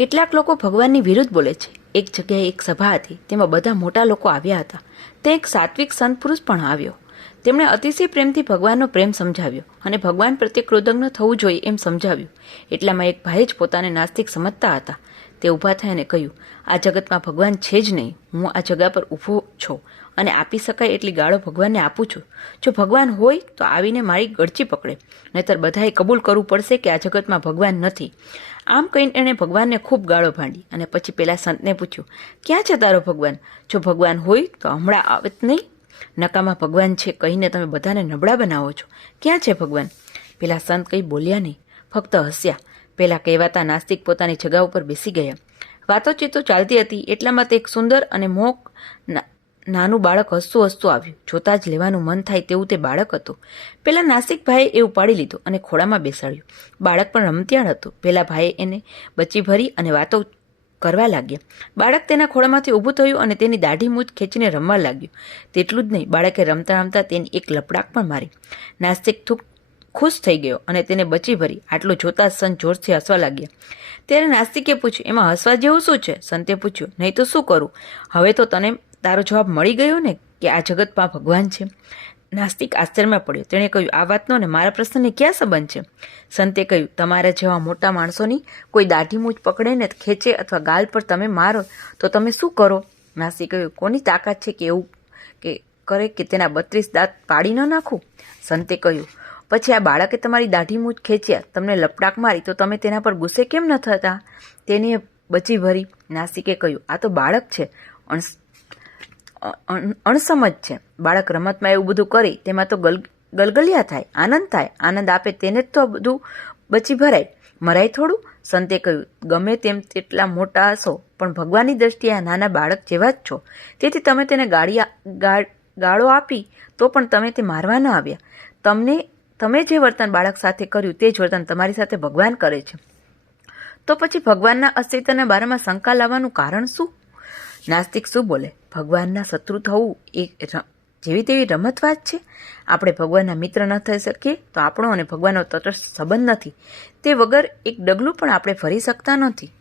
કેટલાક લોકો ભગવાનની વિરુદ્ધ બોલે છે. એક જગ્યાએ એક સભા હતી, તેમાં બધા મોટા લોકો આવ્યા હતા. તે એક સાત્વિક સંત પુરુષ પણ આવ્યો. તેમણે અતિશય પ્રેમથી ભગવાનનો પ્રેમ સમજાવ્યો અને ભગવાન પ્રત્યે કૃતજ્ઞ થવું જોઈએ એમ સમજાવ્યું. એટલામાં એક ભાઈ જ પોતાને નાસ્તિક સમજતા હતા. તે ઊભા થાય અને કહ્યું, આ જગતમાં ભગવાન છે જ નહીં. હું આ જગા પર ઊભો છું અને આપી શકાય એટલી ગાળો ભગવાનને આપું છું. જો ભગવાન હોય તો આવીને મારી ગળચી પકડે. નહીતર બધાએ કબૂલ કરવું પડશે કે આ જગતમાં ભગવાન નથી. આમ કહીને એણે ભગવાનને ખૂબ ગાળો ભાંડી અને પછી પેલા સંતને પૂછ્યું, ક્યાં છે તારો ભગવાન? જો ભગવાન હોય તો હમણાં આવત નહીં? નકામાં ભગવાન છે કહીને તમે બધાને નબળા બનાવો છો. ક્યાં છે ભગવાન? પેલા સંત કંઈ બોલ્યા નહીં. ફક્ત હસ્યા. પેલા કહેવાતા નાસ્તિક પોતાની જગા ઉપર બેસી ગયા. વાતોચીતો ચાલતી હતી, એટલામાં તે એક સુંદર અને મોક નાનું બાળક હસતું હસતું આવ્યું. જોતા જ લેવાનું મન થાય તેવું તે બાળક હતું. પેલા નાસિક ભાઈએ એ ઉપાડી લીધું અને ખોળામાં બેસાડ્યું. બાળક પણ રમતિયાળ હતું. પેલા ભાઈએ એને બચી ભરી અને વાતો કરવા લાગ્યા. બાળક તેના ખોળામાંથી ઊભું થયું અને તેની દાઢી મૂછ ખેંચીને રમવા લાગ્યું. તેટલું જ નહીં, બાળકે રમતા રમતા તેની એક લપડાક પણ મારી. નાસ્તિક થૂક ખુશ થઈ ગયો અને તેને બચી ભરી. આટલું જોતા સંત જોરથી હસવા લાગ્યા. ત્યારે નાસ્તિકે પૂછ્યું, એમાં હસવા જેવું શું છે? સંતે પૂછ્યું, નહીં તો શું કરું? હવે તો તને તારો જવાબ મળી ગયો ને કે આ જગતમાં ભગવાન છે? નાસ્તિક આશ્ચર્યમાં પડ્યો. તેણે કહ્યું, આ વાતનો ને મારા પ્રશ્નને ક્યાં સંબંધ છે? સંતે કહ્યું, તમારા જેવા મોટા માણસોની કોઈ દાઢી મૂછ પકડે ને ખેંચે અથવા ગાલ પર તમે મારો, તો તમે શું કરો? નાસ્તિક કહ્યું, કોની તાકાત છે કે એવું કે કરે કે તેના બત્રીસ દાંત પાડી ન નાખું? સંતે કહ્યું પછી આ બાળકે તમારી દાઢી મૂછ ખેંચ્યા, તમને લપટાક મારી, તો તમે તેના પર ગુસ્સે કેમ ન થતા? તેની બચી ભરી નાસિકે કહ્યું, આ તો બાળક છે અણ- અણ- અણસમજ છે. બાળક રમતમાં એવું બધું કરી, તેમાં તો ગલ, ગલગલિયા થાય, આનંદ થાય. આનંદ આપે તેને જ તો બધું બચી ભરાય. મરાય થોડું? સંતે કહ્યું, ગમે તેમ તેટલા મોટા હશો, પણ ભગવાનની દ્રષ્ટિએ આ નાના બાળક જેવા જ છો. તેથી તમે તેને ગાડી ગાળો આપી, તો પણ તમે તે મારવા ન આવ્યા. તમને તમે જે વર્તન બાળક સાથે કર્યું તે જ વર્તન તમારી સાથે ભગવાન કરે છે. તો પછી ભગવાનના અસ્તિત્વના બારામાં શંકા લાવવાનું કારણ શું? નાસ્તિક શું બોલે? ભગવાનના શત્રુ થવું એ જેવી તેવી રમત વાત છે? આપણે ભગવાનના મિત્ર ન થઈ શકીએ તો આપણો અને ભગવાનનો તટસ્થ સંબંધ નથી. તે વગર એક ડગલું પણ આપણે ફરી શકતા નથી.